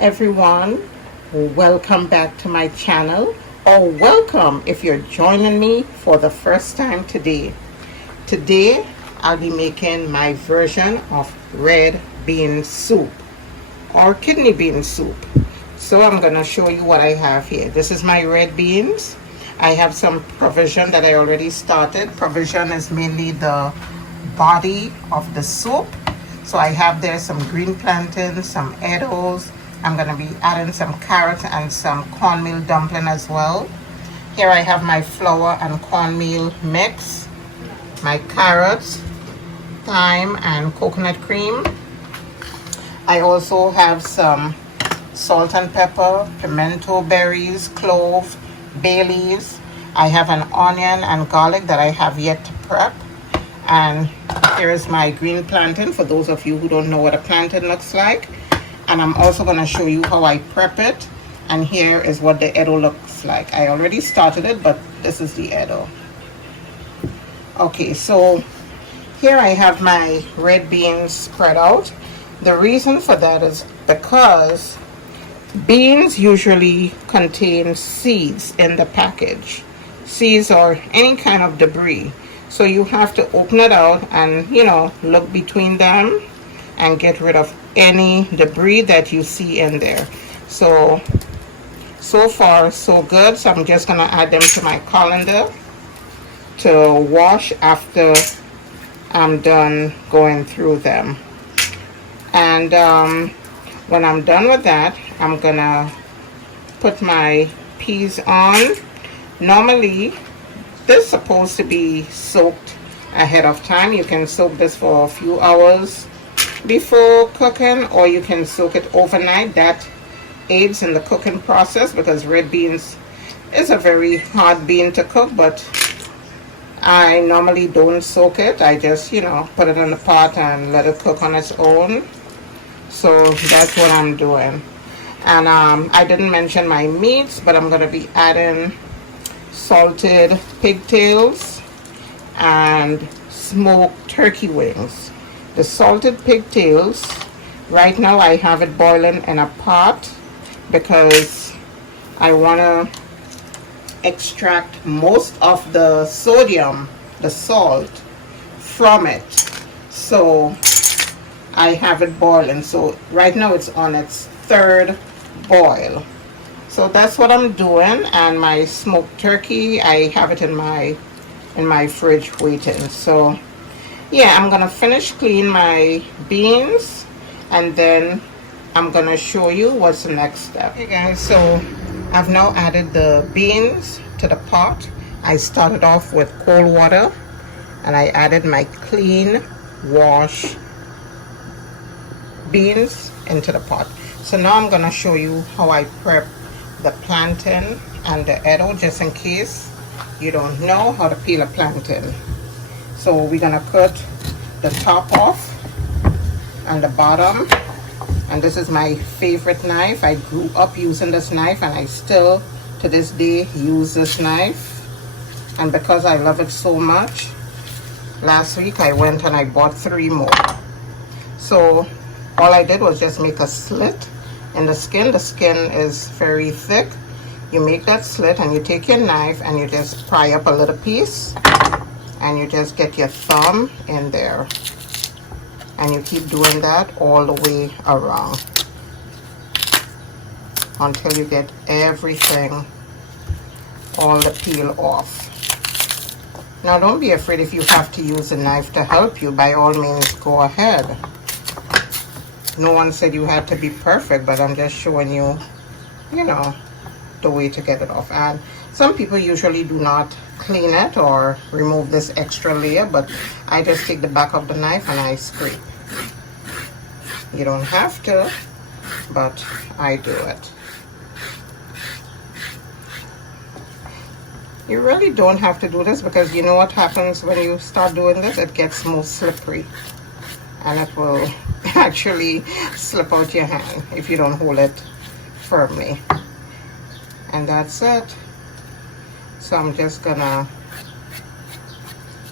everyone, welcome back to my channel, or welcome if you're joining me for the first time today. Today I'll be making my version of red bean soup or kidney bean soup. So I'm going to show you what I have here. This is my red beans. I have some provision that I already started. Provision is mainly the body of the soup. So I have there some green plantains, some edibles. I'm going to be adding some carrots and some cornmeal dumpling as well. Here I have my flour and cornmeal mix, my carrots, thyme and coconut cream. I also have some salt and pepper, pimento berries, clove, bay leaves. I have an onion and garlic that I have yet to prep. And here is my green plantain for those of you who don't know what a plantain looks like. And I'm also going to show you how I prep it. And here is what the edible looks like. I already started it, but this is the edible. Okay, so here I have my red beans spread out. The reason for that is because beans usually contain seeds in the package. Seeds or any kind of debris. So you have to open it out and, look between them and get rid of any debris that you see in there. So far so good. So I'm just going to add them to my colander to wash after I'm done going through them. And when I'm done with that, I'm going to put my peas on. Normally, this is supposed to be soaked ahead of time. You can soak this for a few hours before cooking, or you can soak it overnight. That aids in the cooking process because red beans is a very hard bean to cook, but I normally don't soak it. I just, put it in the pot and let it cook on its own. So that's what I'm doing. And I didn't mention my meats, but I'm going to be adding salted pigtails and smoked turkey wings. The salted pigtails, right now I have it boiling in a pot because I want to extract most of the sodium, the salt, from it. So I have it boiling. So right now it's on its third boil. So that's what I'm doing. And my smoked turkey, I have it in my fridge waiting. So yeah, I'm gonna finish clean my beans and then I'm gonna show you what's the next step. Okay guys, so I've now added the beans to the pot. I started off with cold water and I added my clean wash beans into the pot. So now I'm gonna show you how I prep the plantain and the edible, just in case you don't know how to peel a plantain. So we're gonna cut the top off and the bottom. And this is my favorite knife. I grew up using this knife and I still to this day use this knife. And because I love it so much, last week I went and I bought 3 more. So all I did was just make a slit in the skin. The skin is very thick. You make that slit and you take your knife and you just pry up a little piece and you just get your thumb in there. And you keep doing that all the way around until you get everything, all the peel off. Now don't be afraid if you have to use a knife to help you. By all means, go ahead. No one said you had to be perfect, but I'm just showing you, the way to get it off. And some people usually do not clean it or remove this extra layer, but I just take the back of the knife and I scrape. You don't have to, but I do it. You really don't have to do this because you know what happens when you start doing this? It gets more slippery and it will actually slip out your hand if you don't hold it firmly. And that's it. So I'm just gonna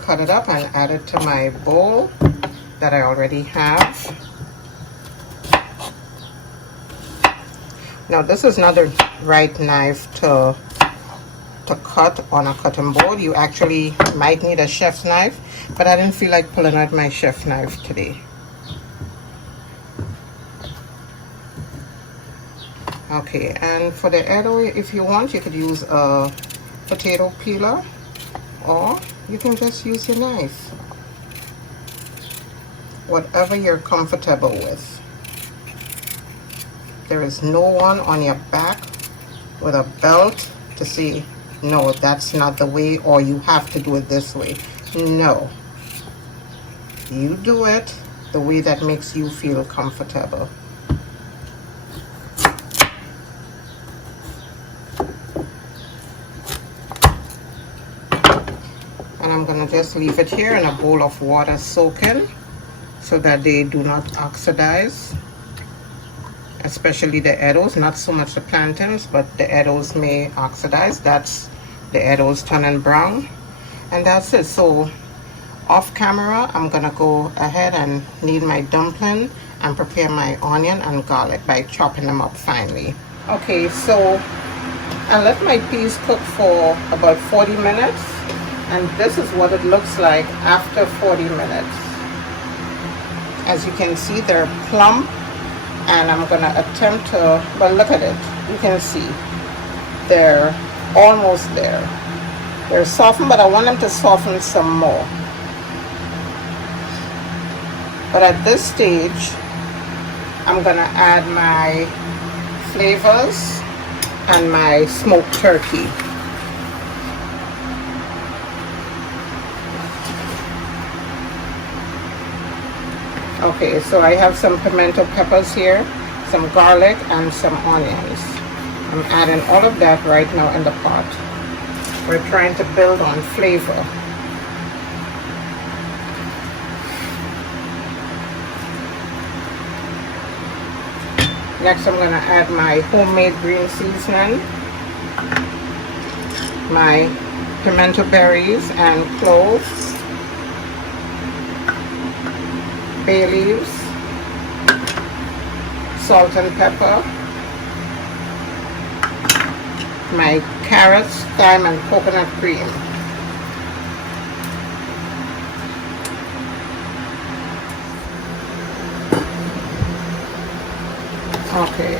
cut it up and add it to my bowl that I already have. Now this is not the right knife to cut on a cutting board. You actually might need a chef's knife, but I didn't feel like pulling out my chef's knife today. Okay, and for the edible, if you want, you could use a potato peeler, or you can just use your knife. Whatever you're comfortable with. There is no one on your back with a belt to say, no, that's not the way, or you have to do it this way. No. You do it the way that makes you feel comfortable. And I'm going to just leave it here in a bowl of water soaking so that they do not oxidize, especially the edibles, not so much the plantains, but the edibles may oxidize. That's the edibles turning brown, and that's it. So off camera, I'm gonna go ahead and knead my dumpling and prepare my onion and garlic by chopping them up finely. Okay, so I let my peas cook for about 40 minutes, and this is what it looks like after 40 minutes. As you can see, they're plump, and I'm gonna attempt to, well, look at it. You can see they're almost there. They're softened, but I want them to soften some more. But at this stage, I'm gonna add my flavors and my smoked turkey. Okay, so I have some pimento peppers here, some garlic, and some onions. I'm adding all of that right now in the pot. We're trying to build on flavor. Next, I'm going to add my homemade green seasoning, my pimento berries and cloves, bay leaves, salt and pepper, my carrots, thyme, and coconut cream. Okay,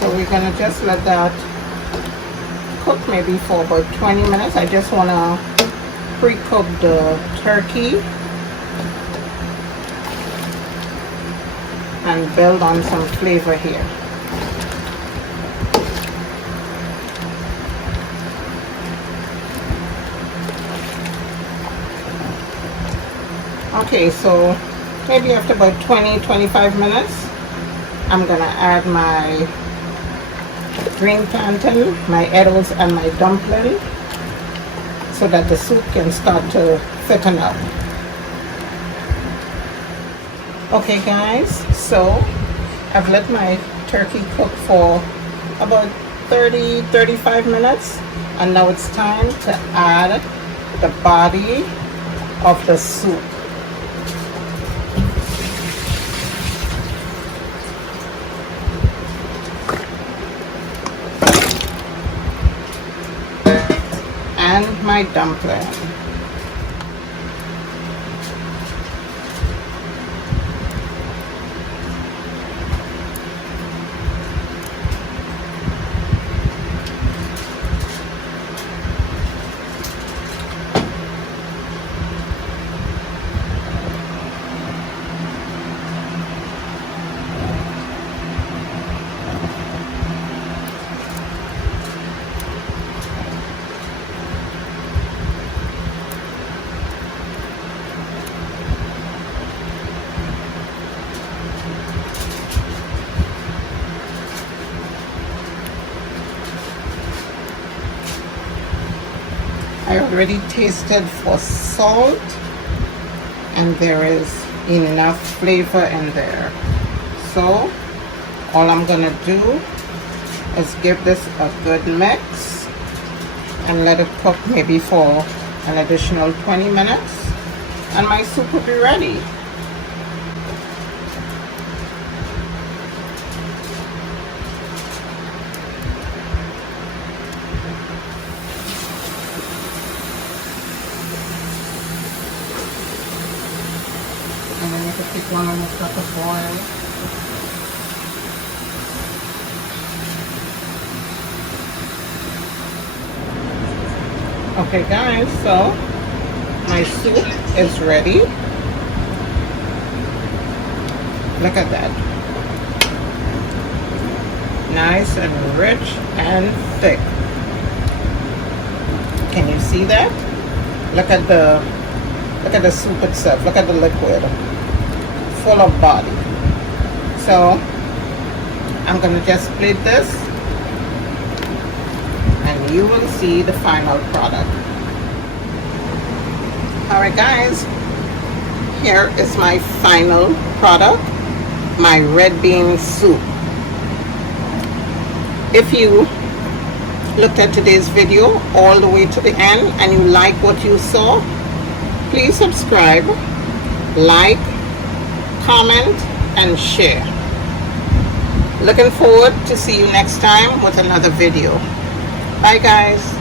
so we're gonna just let that cook maybe for about 20 minutes. I just wanna pre-cook the turkey and build on some flavor here. Okay, so maybe after about 20-25 minutes, I'm gonna add my green plantain, my edibles, and my dumpling, so that the soup can start to thicken up. Okay guys, so I've let my turkey cook for about 30-35 minutes, and now it's time to add the body of the soup. And my dumpling. I already tasted for salt, and there is enough flavor in there. So all I'm gonna do is give this a good mix and let it cook maybe for an additional 20 minutes, and my soup will be ready. one almost got to boil. Okay guys, so my soup is ready. Look at that. Nice and rich and thick. Can you see that? Look at the soup itself. Look at the liquid. Full of body. So I'm gonna just plate this and you will see the final product. Alright guys, here is my final product, my red bean soup. If you looked at today's video all the way to the end and you like what you saw, please subscribe, like, comment, and share. Looking forward to see you next time with another video. Bye guys.